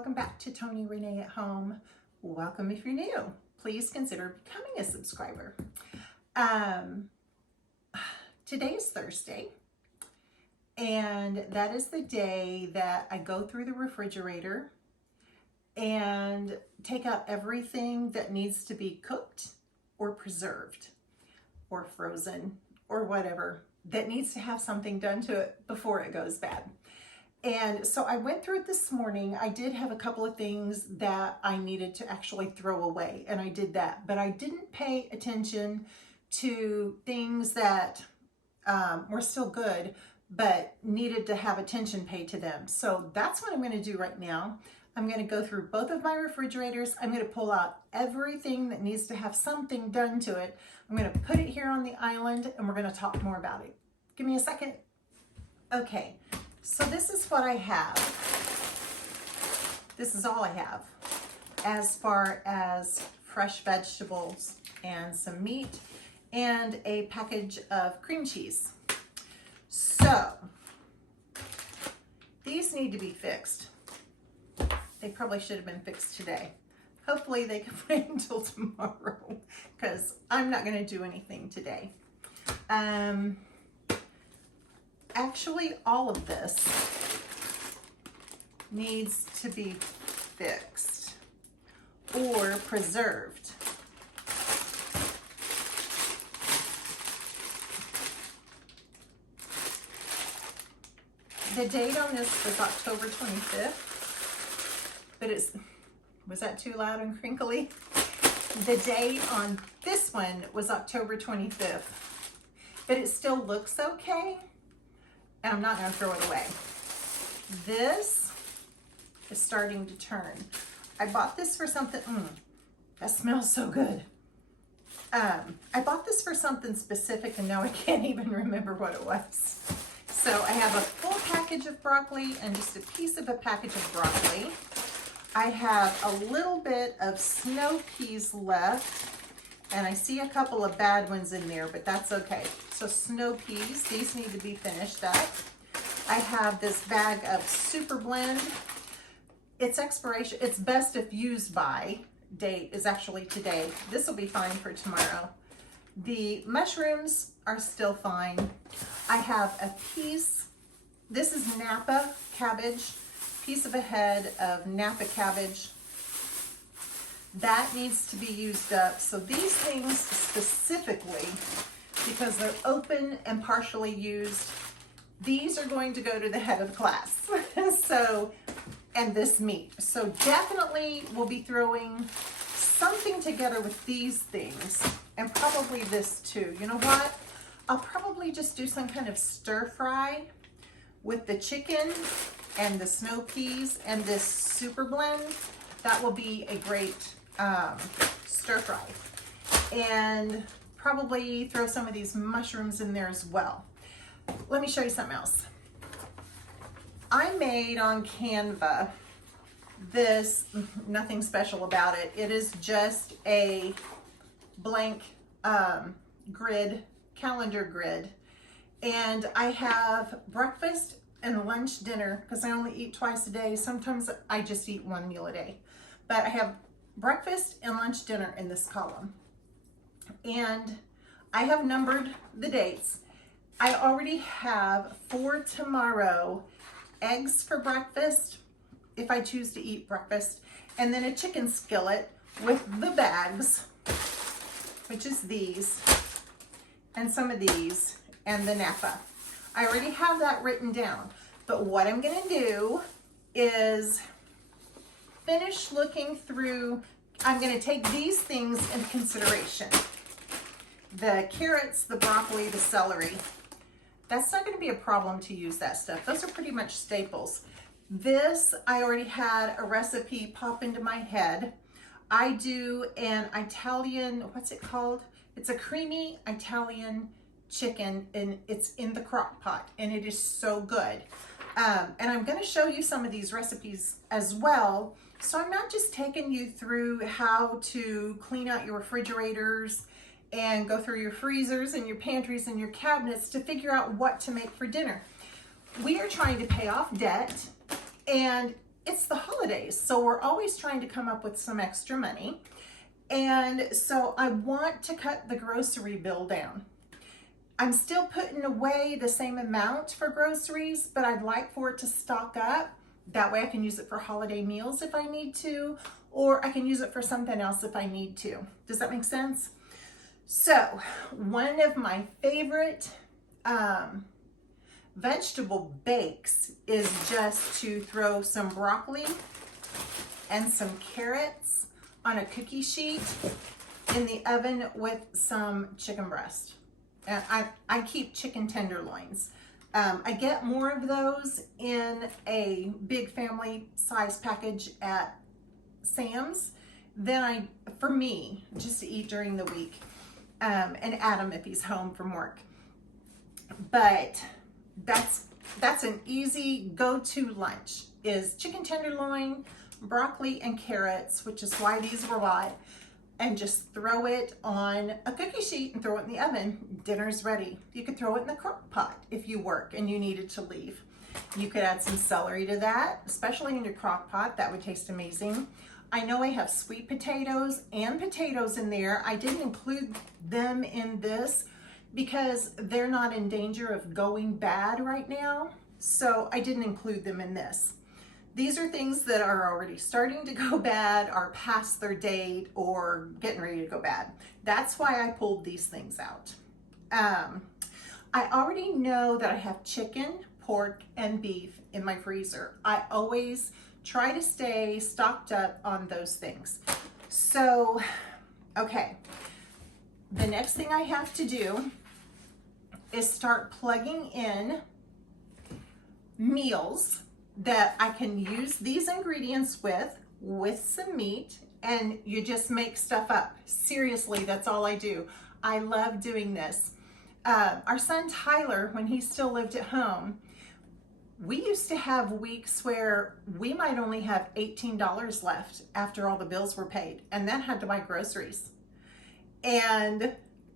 welcome back to Tony Renee at Home. Welcome if you're new. Please consider becoming a subscriber. Today is Thursday, and that is the day that I go through the refrigerator and take out everything that needs to be cooked or preserved or frozen or whatever that needs to have something done to it before it goes bad. And so I went through it this morning. I did have a couple of things that I needed to actually throw away, and I did that, but I didn't pay attention to things that were still good, but needed to have attention paid to them. So that's what I'm going to do right now. I'm going to go through both of my refrigerators. I'm going to pull out everything that needs to have something done to it. I'm going to put it here on the island, and we're going to talk more about it. Give me a second. Okay. So this is what I have. This is all I have as far as fresh vegetables and some meat and a package of cream cheese. So these need to be fixed. They probably should have been fixed today. Hopefully they can wait until tomorrow because I'm not going to do anything today. Actually, all of this needs to be fixed or preserved. The date on this was October 25th, but was that too loud and crinkly? The date on this one was October 25th, but it still looks okay. And I'm not going to throw it away. This is starting to turn. I bought this for something, that smells so good. I bought this for something specific and now I can't even remember what it was. So I have a full package of broccoli and just a piece of a package of broccoli. I have a little bit of snow peas left, and I see a couple of bad ones in there, but that's okay. So snow peas, these need to be finished up. I have this bag of Super Blend. Its expiration, it's best if used by date is actually today. This will be fine for tomorrow. The mushrooms are still fine. I have a piece, this is Napa cabbage, piece of a head of Napa cabbage. That needs to be used up. So these things specifically, because they're open and partially used, these are going to go to the head of the class. So, and this meat. So definitely we'll be throwing something together with these things and probably this too. You know what? I'll probably just do some kind of stir fry with the chicken and the snow peas and this Super Blend. That will be a great stir fry. And probably throw some of these mushrooms in there as well. Let me show you something else. I made on Canva this, nothing special about it. It is just a blank grid, calendar grid. And I have breakfast and lunch, dinner, because I only eat twice a day. Sometimes I just eat one meal a day. But I have breakfast and lunch, dinner in this column. And I have numbered the dates. I already have for tomorrow eggs for breakfast, if I choose to eat breakfast, and then a chicken skillet with the bags, which is these, and some of these, and the Napa. I already have that written down, but what I'm gonna do is finish looking through. I'm gonna take these things into consideration. The carrots, the broccoli, the celery. That's not gonna be a problem to use that stuff. Those are pretty much staples. This, I already had a recipe pop into my head. I do an Italian, what's it called? It's a creamy Italian chicken, and it's in the crock pot, and it is so good. And I'm gonna show you some of these recipes as well. So I'm not just taking you through how to clean out your refrigerators and go through your freezers and your pantries and your cabinets to figure out what to make for dinner. We are trying to pay off debt, and it's the holidays, so we're always trying to come up with some extra money. And so I want to cut the grocery bill down. I'm still putting away the same amount for groceries, but I'd like for it to stock up. That way I can use it for holiday meals if I need to, or I can use it for something else if I need to. Does that make sense? So one of my favorite vegetable bakes is just to throw some broccoli and some carrots on a cookie sheet in the oven with some chicken breast. And I keep chicken tenderloins. I get more of those in a big family size package at Sam's than for me, just to eat during the week, and Adam if he's home from work. But that's an easy go-to lunch, is chicken tenderloin, broccoli, and carrots, which is why these were bought, and just throw it on a cookie sheet and throw it in the oven. Dinner's ready. You could throw it in the crock pot if you work and you needed to leave. You could add some celery to that, especially in your crock pot. That would taste amazing. I know I have sweet potatoes and potatoes in there. I didn't include them in this because they're not in danger of going bad right now, so I didn't include them in this. These are things that are already starting to go bad, are past their date, or getting ready to go bad. That's why I pulled these things out. I already know that I have chicken, pork, and beef in my freezer. I always try to stay stocked up on those things. So, okay, the next thing I have to do is start plugging in meals that I can use these ingredients with some meat, and you just make stuff up. Seriously, that's all I do. I love doing this. Our son Tyler, when he still lived at home, we used to have weeks where we might only have $18 left after all the bills were paid, and that had to buy groceries. And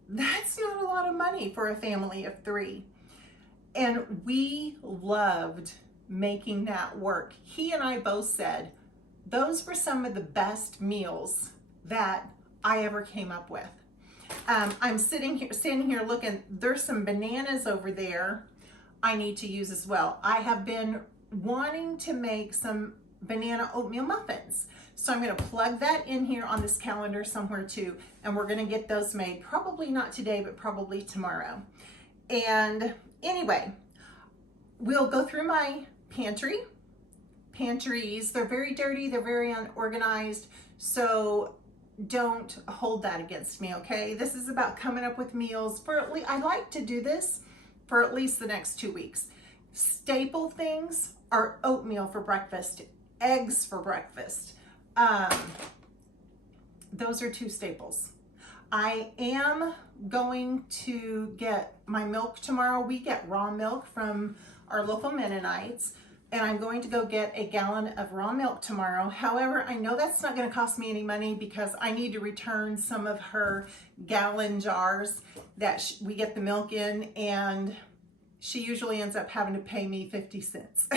that's not a lot of money for a family of 3. And we loved making that work. He and I both said those were some of the best meals that I ever came up with. I'm standing here looking, there's some bananas over there I need to use as well. I have been wanting to make some banana oatmeal muffins. So I'm gonna plug that in here on this calendar somewhere too, and we're gonna get those made, probably not today, but probably tomorrow. And anyway, we'll go through my pantries. They're very dirty, they're very unorganized, so don't hold that against me, okay? This is about coming up with meals for at least, I like to do this for at least the next 2 weeks. Staple things are oatmeal for breakfast, eggs for breakfast. Those are 2 staples. I am going to get my milk tomorrow. We get raw milk from our local Mennonites, and I'm going to go get a gallon of raw milk tomorrow. However, I know that's not going to cost me any money because I need to return some of her gallon jars that we get the milk in, and she usually ends up having to pay me 50 cents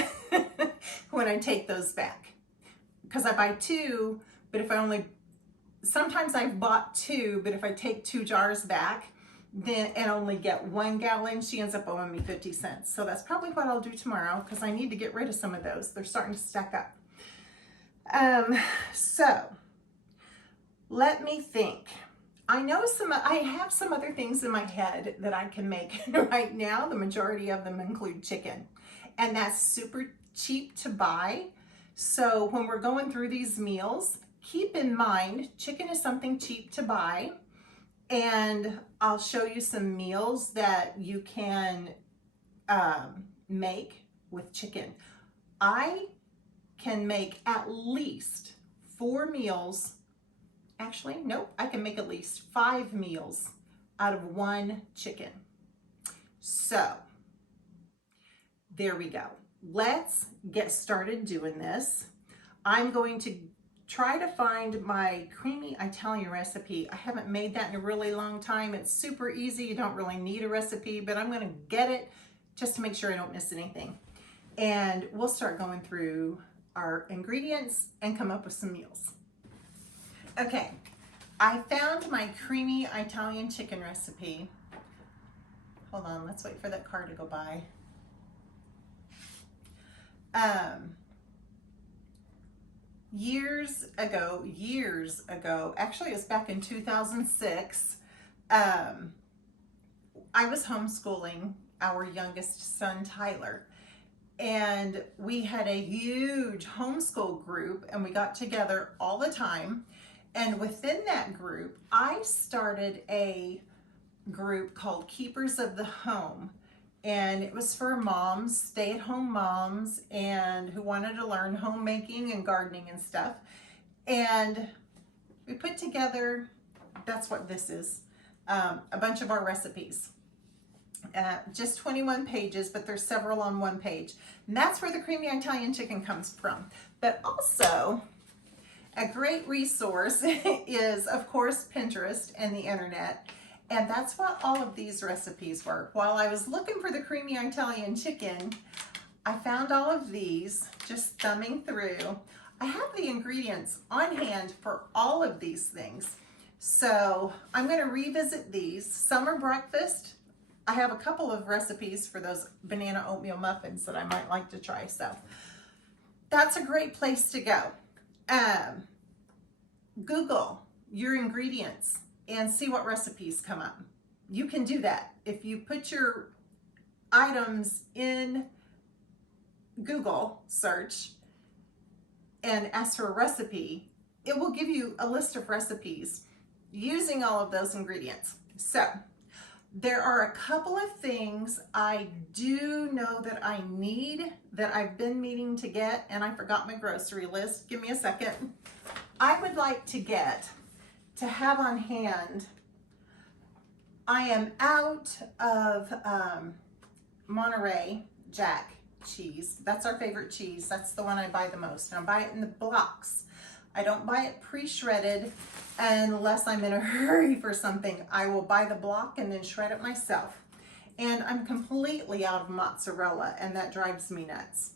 when I take those back. Because I buy 2, but if I only, sometimes I've bought 2, but if I take 2 jars back, then and only get 1 gallon, she ends up owing me 50 cents. So that's probably what I'll do tomorrow, because I need to get rid of some of those. They're starting to stack up. So let me think. I have some other things in my head that I can make right now. The majority of them include chicken, and that's super cheap to buy. So when we're going through these meals, keep in mind, chicken is something cheap to buy. And I'll show you some meals that you can make with chicken. I can make at least 4 meals. Actually, nope, I can make at least 5 meals out of 1 chicken. So there we go. Let's get started doing this. I'm going to try to find my creamy Italian recipe. I haven't made that in a really long time. It's super easy. You don't really need a recipe, but I'm going to get it just to make sure I don't miss anything. And we'll start going through our ingredients and come up with some meals. Okay, I found my creamy Italian chicken recipe. Hold on, let's wait for that car to go by. Years ago, actually it was back in 2006, I was homeschooling our youngest son, Tyler, and we had a huge homeschool group and we got together all the time. And within that group, I started a group called Keepers of the Home. And it was for moms, stay-at-home moms, and who wanted to learn homemaking and gardening and stuff. And we put together, that's what this is, a bunch of our recipes. Just 21 pages, but there's several on one page. And that's where the creamy Italian chicken comes from. But also, a great resource is, of course, Pinterest and the internet. And that's what all of these recipes were. While I was looking for the creamy Italian chicken, I found all of these, just thumbing through. I have the ingredients on hand for all of these things. So I'm gonna revisit these. Summer breakfast, I have a couple of recipes for those banana oatmeal muffins that I might like to try. So that's a great place to go. Google your ingredients and see what recipes come up. You can do that. If you put your items in Google search and ask for a recipe, it will give you a list of recipes using all of those ingredients. So there are a couple of things I do know that I need that I've been meaning to get, and I forgot my grocery list. Give me a second. I would like to have on hand, I am out of Monterey Jack cheese. That's our favorite cheese. That's the one I buy the most. And I buy it in the blocks. I don't buy it pre-shredded unless I'm in a hurry for something. I will buy the block and then shred it myself. And I'm completely out of mozzarella, and that drives me nuts.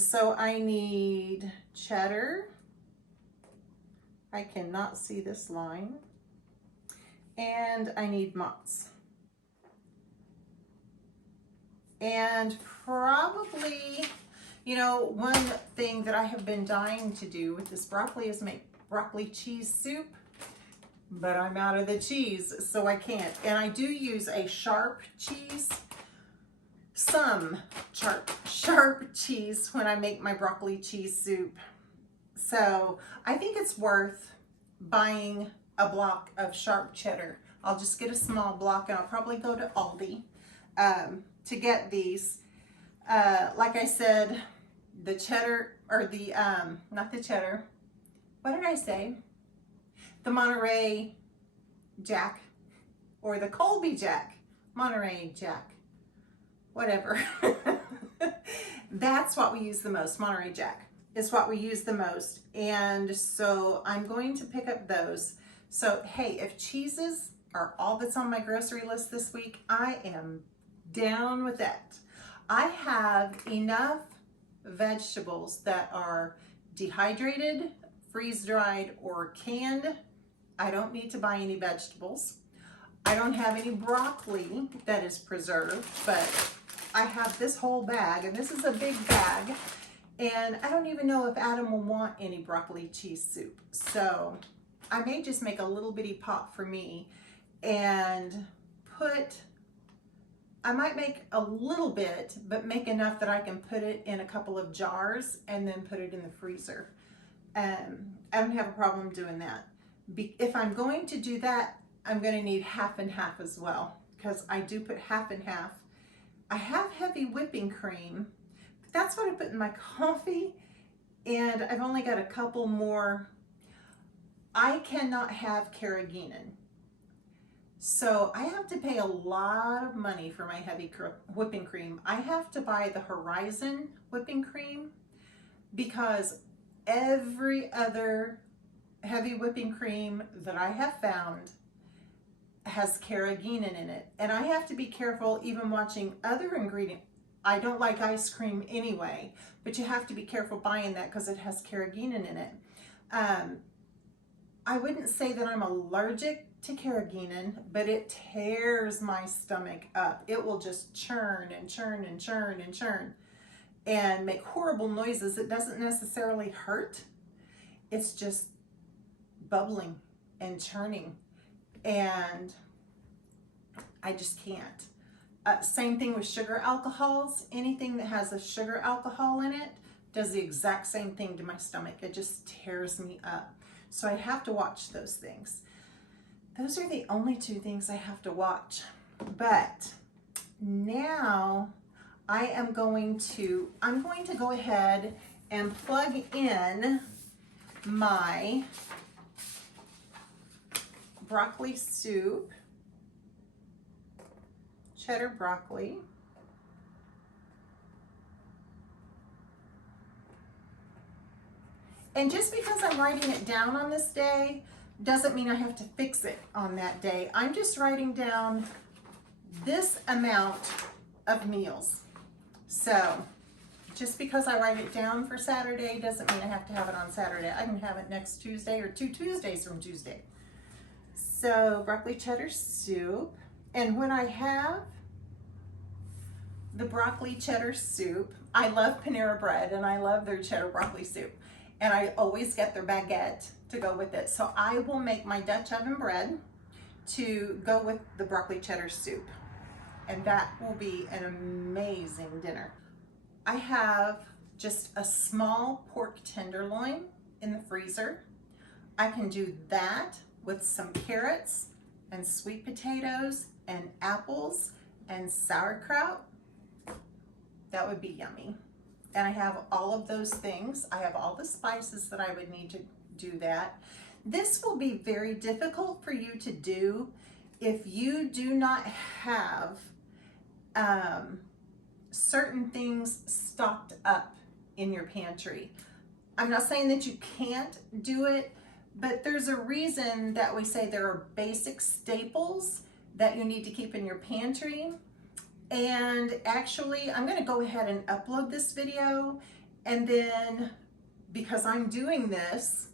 So I need cheddar. I cannot see this line. And I need mozz. And probably, you know, one thing that I have been dying to do with this broccoli is make broccoli cheese soup, but I'm out of the cheese, so I can't. And I do use a sharp cheese, some sharp cheese when I make my broccoli cheese soup. So I think it's worth buying a block of sharp cheddar. I'll just get a small block, and I'll probably go to Aldi to get these. Like I said, the cheddar, or the, not the cheddar, what did I say? The Monterey Jack, or the Colby Jack, Monterey Jack, whatever. That's what we use the most, Monterey Jack. Is what we use the most, and so I'm going to pick up those. So hey, if cheeses are all that's on my grocery list this week, I am down with that. I have enough vegetables that are dehydrated, freeze-dried, or canned. I don't need to buy any vegetables. I don't have any broccoli that is preserved, but I have this whole bag, and this is a big bag. And I don't even know if Adam will want any broccoli cheese soup. So I may just make a little bitty pot for me and I might make a little bit, but make enough that I can put it in a couple of jars and then put it in the freezer. I don't have a problem doing that. If I'm going to do that, I'm going to need half and half as well, because I do put half and half. I have heavy whipping cream. That's what I put in my coffee, and I've only got a couple more. I cannot have carrageenan, so I have to pay a lot of money for my heavy whipping cream. I have to buy the Horizon whipping cream, because every other heavy whipping cream that I have found has carrageenan in it, and I have to be careful even watching other I don't like ice cream anyway, but you have to be careful buying that because it has carrageenan in it. I wouldn't say that I'm allergic to carrageenan, but it tears my stomach up. It will just churn and churn and churn and churn and make horrible noises. It doesn't necessarily hurt. It's just bubbling and churning, and I just can't. Same thing with sugar alcohols. Anything that has a sugar alcohol in it does the exact same thing to my stomach. It just tears me up. So I have to watch those things. Those are the only two things I have to watch. But now I'm going to go ahead and plug in my broccoli soup, cheddar broccoli. And just because I'm writing it down on this day doesn't mean I have to fix it on that day. I'm just writing down this amount of meals. So just because I write it down for Saturday doesn't mean I have to have it on Saturday. I can have it next Tuesday or 2 Tuesdays from Tuesday. So broccoli cheddar soup. And when I have the broccoli cheddar soup, I love Panera Bread and I love their cheddar broccoli soup. And I always get their baguette to go with it. So I will make my Dutch oven bread to go with the broccoli cheddar soup. And that will be an amazing dinner. I have just a small pork tenderloin in the freezer. I can do that with some carrots and sweet potatoes and apples and sauerkraut. That would be yummy. And I have all of those things. I have all the spices that I would need to do that. This will be very difficult for you to do if you do not have certain things stocked up in your pantry. I'm not saying that you can't do it, but there's a reason that we say there are basic staples that you need to keep in your pantry. And actually, I'm going to go ahead and upload this video, and then because I'm doing this,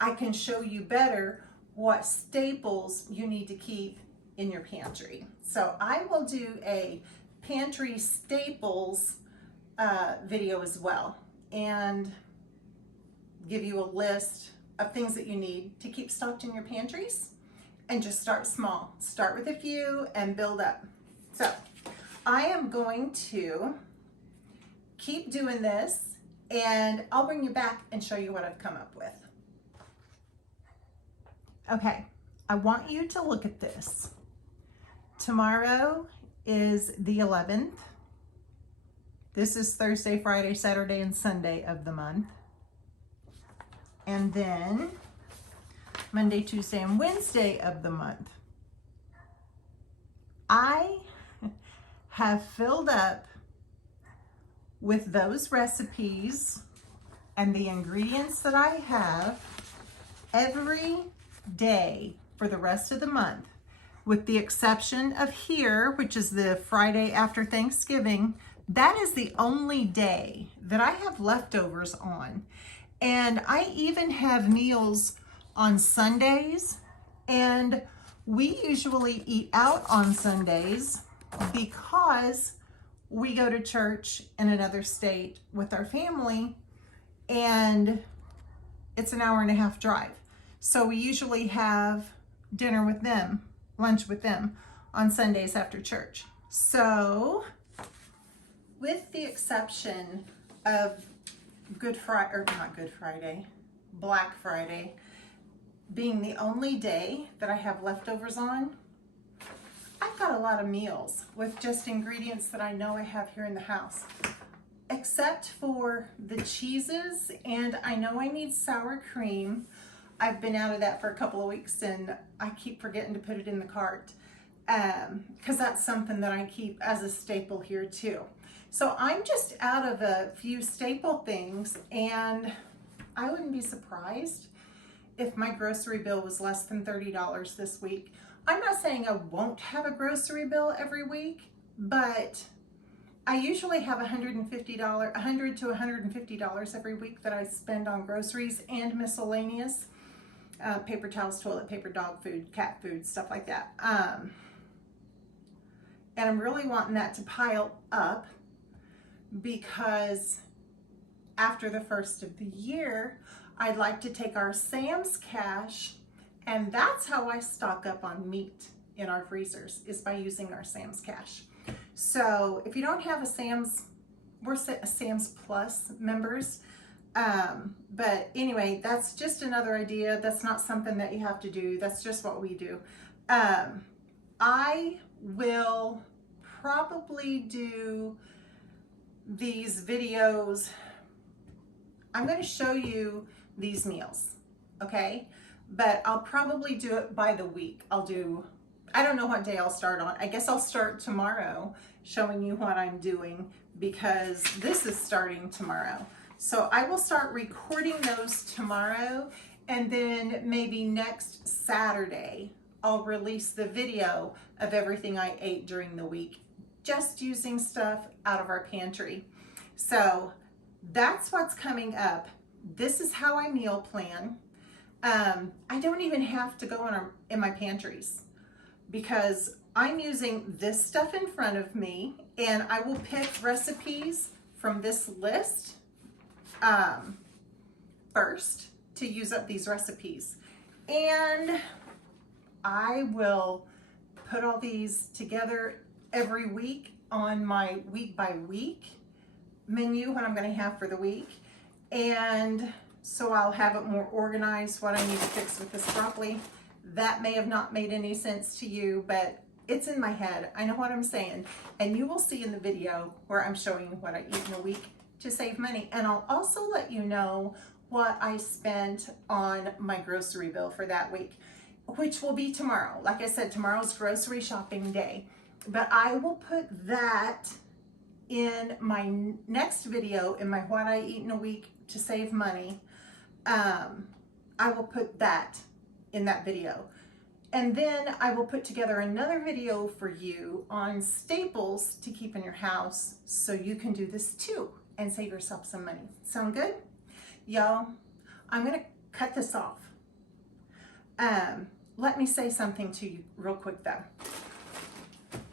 I can show you better what staples you need to keep in your pantry. So I will do a pantry staples video as well, and give you a list of things that you need to keep stocked in your pantries, and just start small. Start with a few and build up. So I am going to keep doing this, and I'll bring you back and show you what I've come up with. Okay, I want you to look at this. Tomorrow is the 11th. This is Thursday, Friday, Saturday, and Sunday of the month. And then Monday, Tuesday, and Wednesday of the month. I have filled up with those recipes and the ingredients that I have every day for the rest of the month, with the exception of here, which is the Friday after Thanksgiving. That is the only day that I have leftovers on. And I even have meals on Sundays, and we usually eat out on Sundays because we go to church in another state with our family, and it's an 1.5 hour drive. So we usually have dinner with them, lunch with them on Sundays after church. So with the exception of Black Friday being the only day that I have leftovers on, I've got a lot of meals with just ingredients that I know I have here in the house, except for the cheeses, and I know I need sour cream. I've been out of that for a couple of weeks, and I keep forgetting to put it in the cart because that's something that I keep as a staple here too. So I'm just out of a few staple things, and I wouldn't be surprised if my grocery bill was less than $30 this week. I'm not saying I won't have a grocery bill every week, but I usually have $100 to $150 every week that I spend on groceries and miscellaneous, paper towels, toilet paper, dog food, cat food, stuff like that. And I'm really wanting that to pile up because after the first of the year, I'd like to take our Sam's cash, and that's how I stock up on meat in our freezers, is by using our Sam's cash. So if you don't have a Sam's, we're a Sam's Plus members. But anyway, that's just another idea. That's not something that you have to do. That's just what we do. I will probably do these videos. I'm going to show you these meals, okay? But I'll probably do it by the week. I don't know what day I'll start on. I guess I'll start tomorrow showing you what I'm doing, because this is starting tomorrow. So I will start recording those tomorrow, and then maybe next Saturday I'll release the video of everything I ate during the week, just using stuff out of our pantry. So that's what's coming up. This is how I meal plan. I don't even have to go in my pantries, because I'm using this stuff in front of me, and I will pick recipes from this list first to use up these recipes. And I will put all these together every week on my week by week menu, what I'm going to have for the week. And so I'll have it more organized, what I need to fix with this broccoli. That may have not made any sense to you, but it's in my head. I know what I'm saying. And you will see in the video where I'm showing you what I eat in a week to save money. And I'll also let you know what I spent on my grocery bill for that week, which will be tomorrow. Like I said, tomorrow's grocery shopping day. But I will put that in my next video, in my what I eat in a week to save money. I will put that in that video. And then I will put together another video for you on staples to keep in your house, so you can do this too and save yourself some money. Sound good? Y'all, I'm gonna cut this off. Let me say something to you real quick though.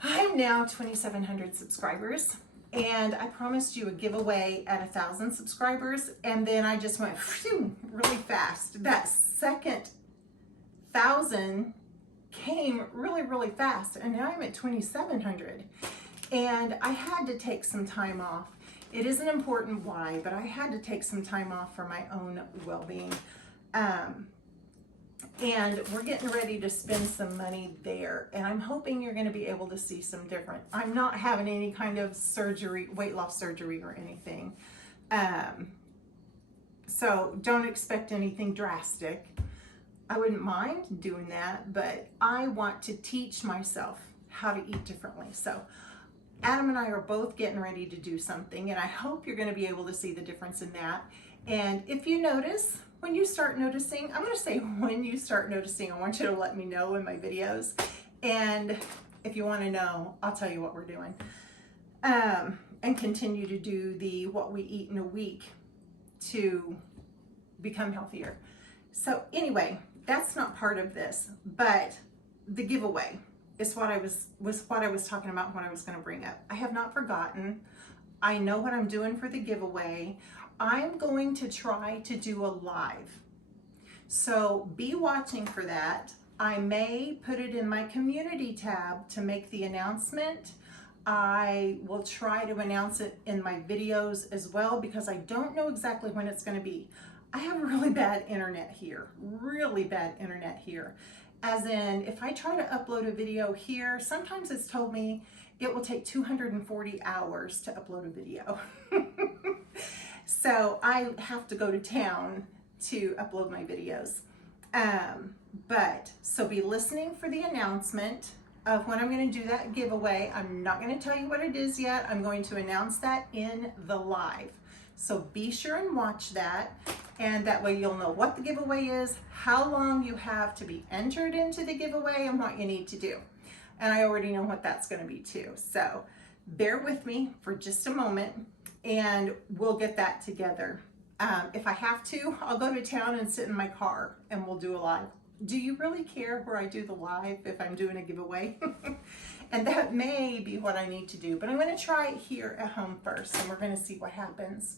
I'm now 2,700 subscribers, and I promised you a giveaway at 1,000 subscribers, and then I just went really fast. That second 1,000 came really, really fast, and now I'm at 2,700. And I had to take some time off. It isn't important why, but I had to take some time off for my own well-being. And we're getting ready to spend some money there, and I'm hoping you're going to be able to see some different. I'm not having any kind of surgery, weight loss surgery or anything. So don't expect anything drastic. I wouldn't mind doing that, but I want to teach myself how to eat differently. So Adam and I are both getting ready to do something, and I hope you're going to be able to see the difference in that. And if you notice, when you start noticing, I'm going to say when you start noticing, I want you to let me know in my videos. And if you want to know, I'll tell you what we're doing. And continue to do the what we eat in a week to become healthier. So anyway, that's not part of this, but the giveaway is what I was talking about, what I was going to bring up. I have not forgotten. I know what I'm doing for the giveaway. I'm going to try to do a live. So be watching for that. I may put it in my community tab to make the announcement. I will try to announce it in my videos as well, because I don't know exactly when it's going to be. I have really bad internet here, As in, if I try to upload a video here, sometimes it's told me it will take 240 hours to upload a video. So I have to go to town to upload my videos. So be listening for the announcement of when I'm going to do that giveaway. I'm not going to tell you what it is yet. I'm going to announce that in the live. So be sure and watch that, and that way you'll know what the giveaway is, how long you have to be entered into the giveaway, and what you need to do. And I already know what that's going to be too. So bear with me for just a moment and we'll get that together. If I have to, I'll go to town and sit in my car and we'll do a live. Do you really care where I do the live if I'm doing a giveaway? And that may be what I need to do, but I'm going to try it here at home first and we're going to see what happens.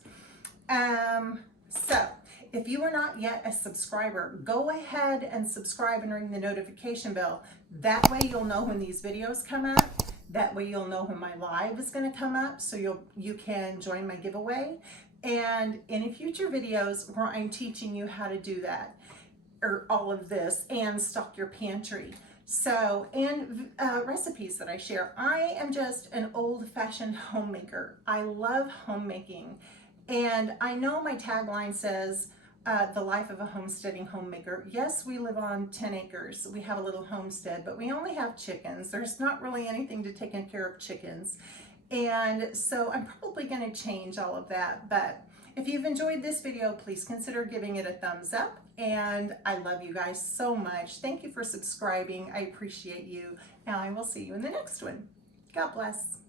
So if you are not yet a subscriber, go ahead and subscribe and ring the notification bell. That way you'll know when these videos come up. That way you'll know when my live is going to come up, so you can join my giveaway. And any future videos where I'm teaching you how to do that, or all of this, and stock your pantry. So, and recipes that I share. I am just an old-fashioned homemaker. I love homemaking. And I know my tagline says, the life of a homesteading homemaker. Yes, we live on 10 acres. We have a little homestead, but we only have chickens. There's not really anything to take care of chickens. And so I'm probably going to change all of that. But if you've enjoyed this video, please consider giving it a thumbs up. And I love you guys so much. Thank you for subscribing. I appreciate you. And I will see you in the next one. God bless.